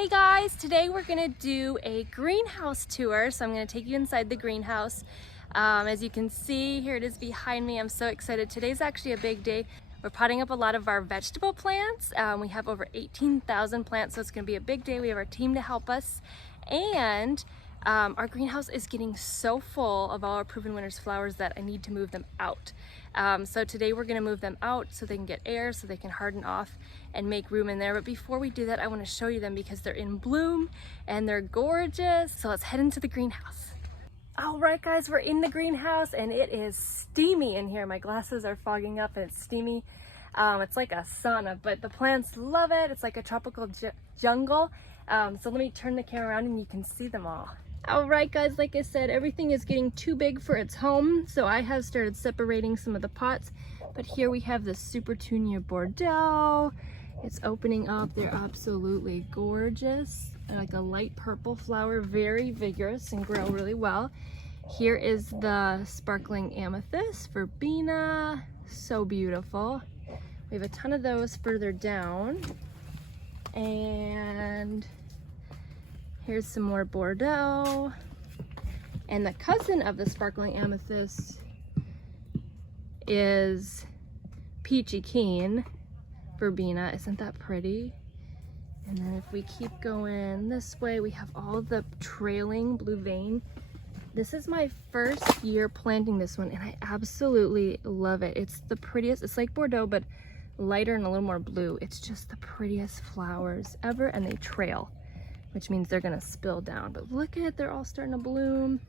Hey guys, today we're gonna do a greenhouse tour. So I'm gonna take you inside the greenhouse. As you can see, here it is behind me. I'm so excited. Today's actually a big day. We're potting up a lot of our vegetable plants. We have over 18,000 plants, so it's gonna be a big day. We have our team to help us. And our greenhouse is getting so full of all our proven winners flowers that I need to move them out. So today we're gonna move them out so they can get air, so they can harden off and make room in there. But before we do that, I wanna show you them because they're in bloom and they're gorgeous. So let's head into the greenhouse. All right guys, we're in the greenhouse and it is steamy in here. My glasses are fogging up and it's steamy. It's like a sauna, but the plants love it. It's like a tropical jungle. So let me turn the camera around and you can see them all. All right guys, like I said, everything is getting too big for its home. So I have started separating some of the pots, but here we have the Supertunia Bordeaux. It's opening up. They're absolutely gorgeous. They're like a light purple flower, very vigorous and grow really well. Here is the sparkling Amethyst, Verbena, so beautiful. We have a ton of those further down. And here's some more Bordeaux. And the cousin of the sparkling Amethyst is Peachy Keen, Verbena. Isn't that pretty? And then if we keep going this way, we have all the trailing blue vein. This is my first year planting this one and I absolutely love it. It's the prettiest. It's like Bordeaux, but lighter and a little more blue. It's just the prettiest flowers ever, and they trail, which means they're gonna spill down. But look at it, they're all starting to bloom.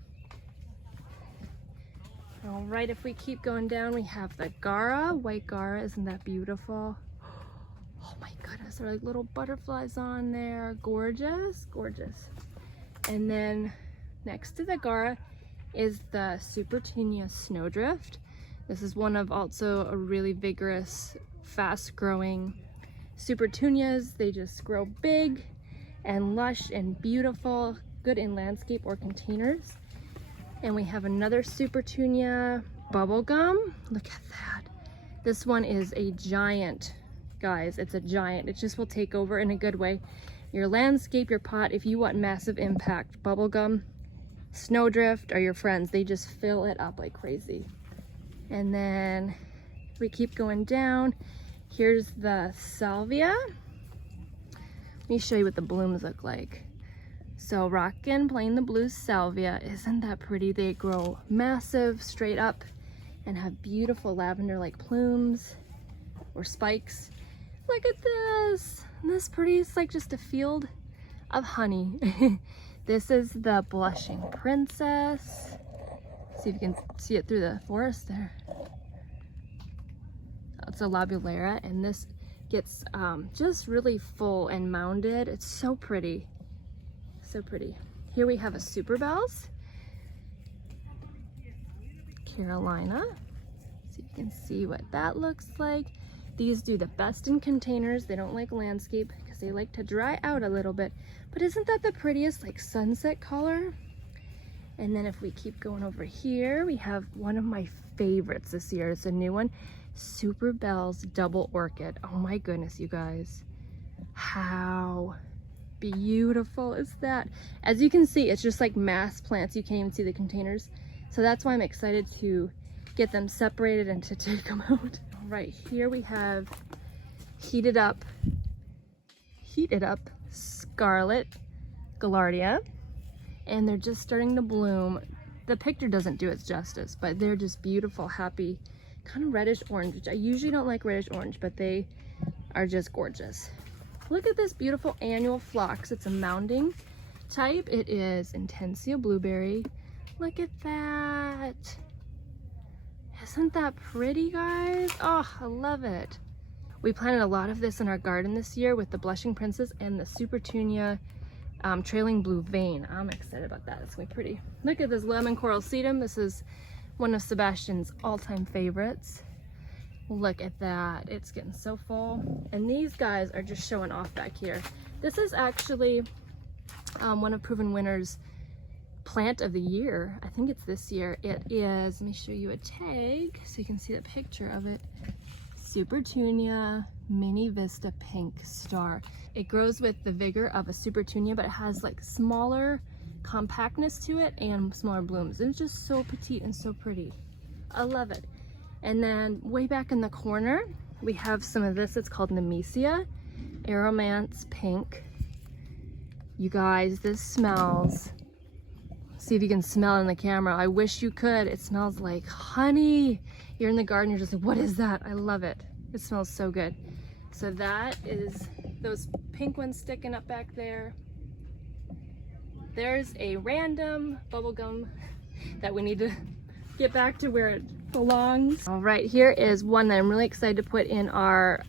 All right, if we keep going down, we have the Gara, white Gara. Isn't that beautiful? Oh my goodness, there are like little butterflies on there. Gorgeous, gorgeous. And then next to the Gara is the Supertunia Snowdrift. This is one of also a really vigorous, fast growing Supertunias. They just grow big and lush and beautiful, good in landscape or containers. And we have another Supertunia bubblegum. Look at that. This one is a giant, guys. It's a giant. It just will take over in a good way. Your landscape, your pot, if you want massive impact, bubblegum, snowdrift are your friends. They just fill it up like crazy. And then we keep going down. Here's the Salvia. Let me show you what the blooms look like. So rockin' plain the blue Salvia. Isn't that pretty? They grow massive straight up and have beautiful lavender-like plumes or spikes. Look at this. Isn't this pretty? It's like just a field of honey. This is the Blushing Princess. See if you can see it through the forest there. It's a lobulera, and this gets just really full and mounded. It's so pretty, so pretty. Here we have a Super Belle's, Carolina. See if you can see what that looks like. These do the best in containers. They don't like landscape because they like to dry out a little bit. But isn't that the prettiest, like sunset color? And then if we keep going over here, we have one of my favorites this year. It's a new one, Super Belle's Double Orchid. Oh my goodness, you guys. How beautiful is that? As you can see, it's just like mass plants. You can't even see the containers. So that's why I'm excited to get them separated and to take them out. All right, here we have heated up Scarlet Gallardia. And they're just starting to bloom. The picture doesn't do it justice, but they're just beautiful, happy, kind of reddish orange, which I usually don't like reddish orange, but they are just gorgeous. Look at this beautiful annual phlox. It's a mounding type. It is Intensia Blueberry. Look at that. Isn't that pretty, guys? Oh, I love it. We planted a lot of this in our garden this year with the Blushing Princess and the Supertunia trailing blue vein. I'm excited about that. It's gonna be pretty. Look at this lemon coral sedum. This is one of Sebastian's all-time favorites. Look at that. It's getting so full. And these guys are just showing off back here. This is actually one of Proven Winners' plant of the year. I think it's this year. It is, let me show you a tag so you can see the picture of it. Supertunia Mini Vista Pink Star. It grows with the vigor of a Supertunia, but it has like smaller compactness to it and smaller blooms. It's just so petite and so pretty. I love it. And then way back in the corner, we have some of this. It's called Nemesia Aromance Pink. You guys, this smells, see if you can smell it in the camera. I wish you could. It smells like honey. You're in the garden, you're just like, what is that? I love it. It smells so good. So that is those pink ones sticking up back there. There's a random bubblegum that we need to get back to where it belongs. All right, here is one that I'm really excited to put in our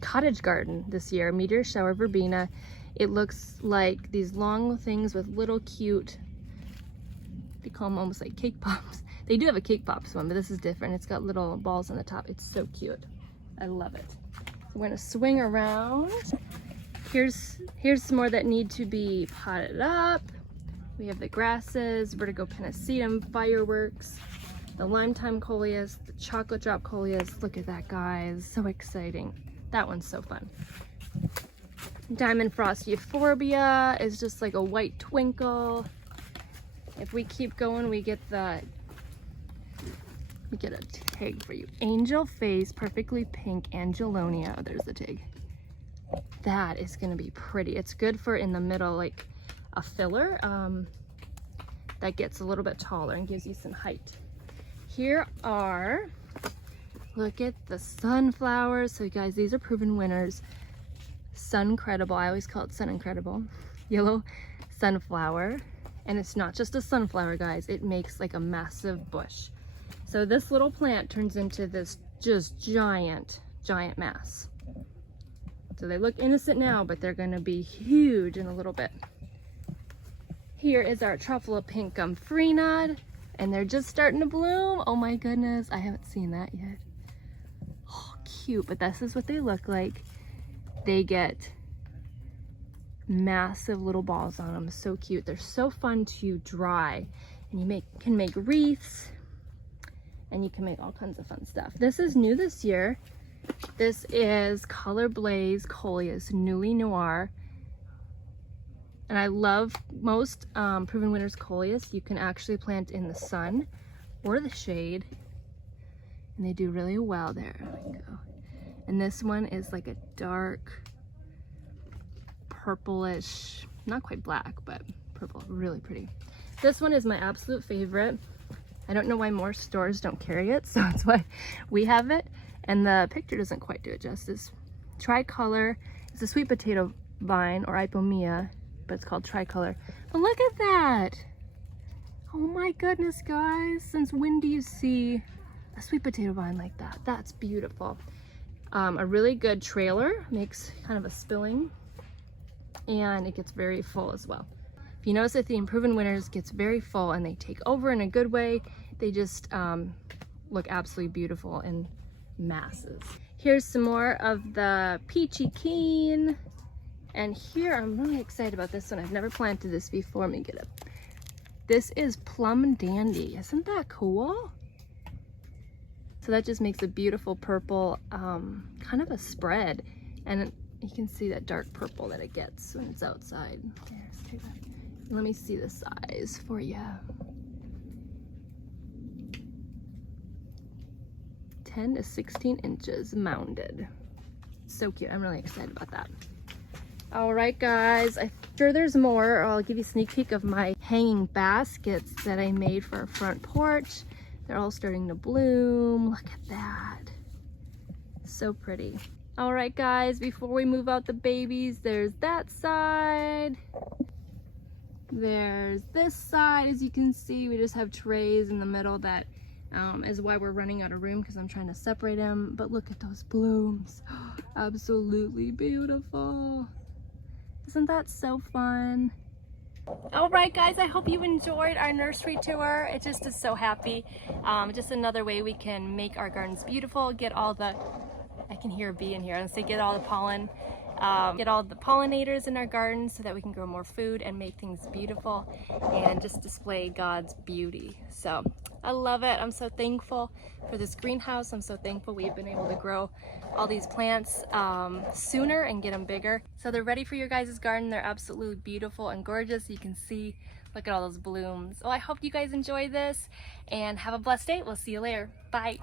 cottage garden this year, Meteor Shower Verbena. It looks like these long things with little cute, they call them almost like cake pops. They do have a cake pops one, but this is different. It's got little balls on the top. It's so cute. I love it. We're gonna swing around. Here's some more that need to be potted up. We have the grasses, Vertigo Sedum, fireworks, the Lime Coleus, the Chocolate Drop Coleus. Look at that, guys. So exciting. That one's so fun. Diamond Frost Euphorbia is just like a white twinkle. If we keep going, we get a tag for you. Angel Face Perfectly Pink Angelonia. Oh, there's the tag. That is gonna be pretty. It's good for in the middle, like a filler that gets a little bit taller and gives you some height. Here are, look at the sunflowers. So guys, these are proven winners. Suncredible, I always call it Sun Incredible. Yellow sunflower. And it's not just a sunflower, guys. It makes like a massive bush. So this little plant turns into this just giant mass. So they look innocent now, but they're gonna be huge in a little bit. Here is our Truffula Pink Freenod, and they're just starting to bloom. Oh my goodness, I haven't seen that yet. Oh, cute, but this is what they look like. They get massive little balls on them. So cute. They're so fun to dry, and you can make wreaths, and you can make all kinds of fun stuff. This is new this year. This is Color Blaze Coleus Newly Noir, and I love most proven winners Coleus. You can actually plant in the sun or the shade, and they do really well there. There we go. And this one is like a dark purplish, not quite black, but purple, really pretty. This one is my absolute favorite. I don't know why more stores don't carry it, so that's why we have it. And the picture doesn't quite do it justice. Tricolor, it's a sweet potato vine or Ipomea, but it's called tricolor. But look at that. Oh my goodness, guys. Since when do you see a sweet potato vine like that? That's beautiful. A really good trailer, makes kind of a spilling, and it gets very full as well. If you notice that the Proven Winners gets very full and they take over in a good way, they just look absolutely beautiful in masses. Here's some more of the Peachy Keen, and here I'm really excited about this one. I've never planted this before. Let me get it. This is Plum and Dandy. Isn't that cool? So that just makes a beautiful purple, kind of a spread, and you can see that dark purple that it gets when it's outside. Here, let's take that. Let me see the size for you. 10 to 16 inches mounded. So cute. I'm really excited about that. All right, guys, I'm sure there's more. I'll give you a sneak peek of my hanging baskets that I made for our front porch. They're all starting to bloom. Look at that. So pretty. All right, guys, before we move out the babies, there's that side. There's this side. As you can see, we just have trays in the middle. That is why we're running out of room, because I'm trying to separate them. But look at those blooms. Absolutely beautiful. Isn't that so fun? All right, guys, I hope you enjoyed our nursery tour. It just is so happy. Just another way we can make our gardens beautiful, get all the, I can hear a bee in here, and say get all the pollen, get all the pollinators in our gardens so that we can grow more food and make things beautiful and just display God's beauty. So I love it. I'm so thankful for this greenhouse. I'm so thankful we've been able to grow all these plants sooner and get them bigger. So they're ready for your guys' garden. They're absolutely beautiful and gorgeous. You can see, look at all those blooms. Well, I hope you guys enjoy this and have a blessed day. We'll see you later. Bye.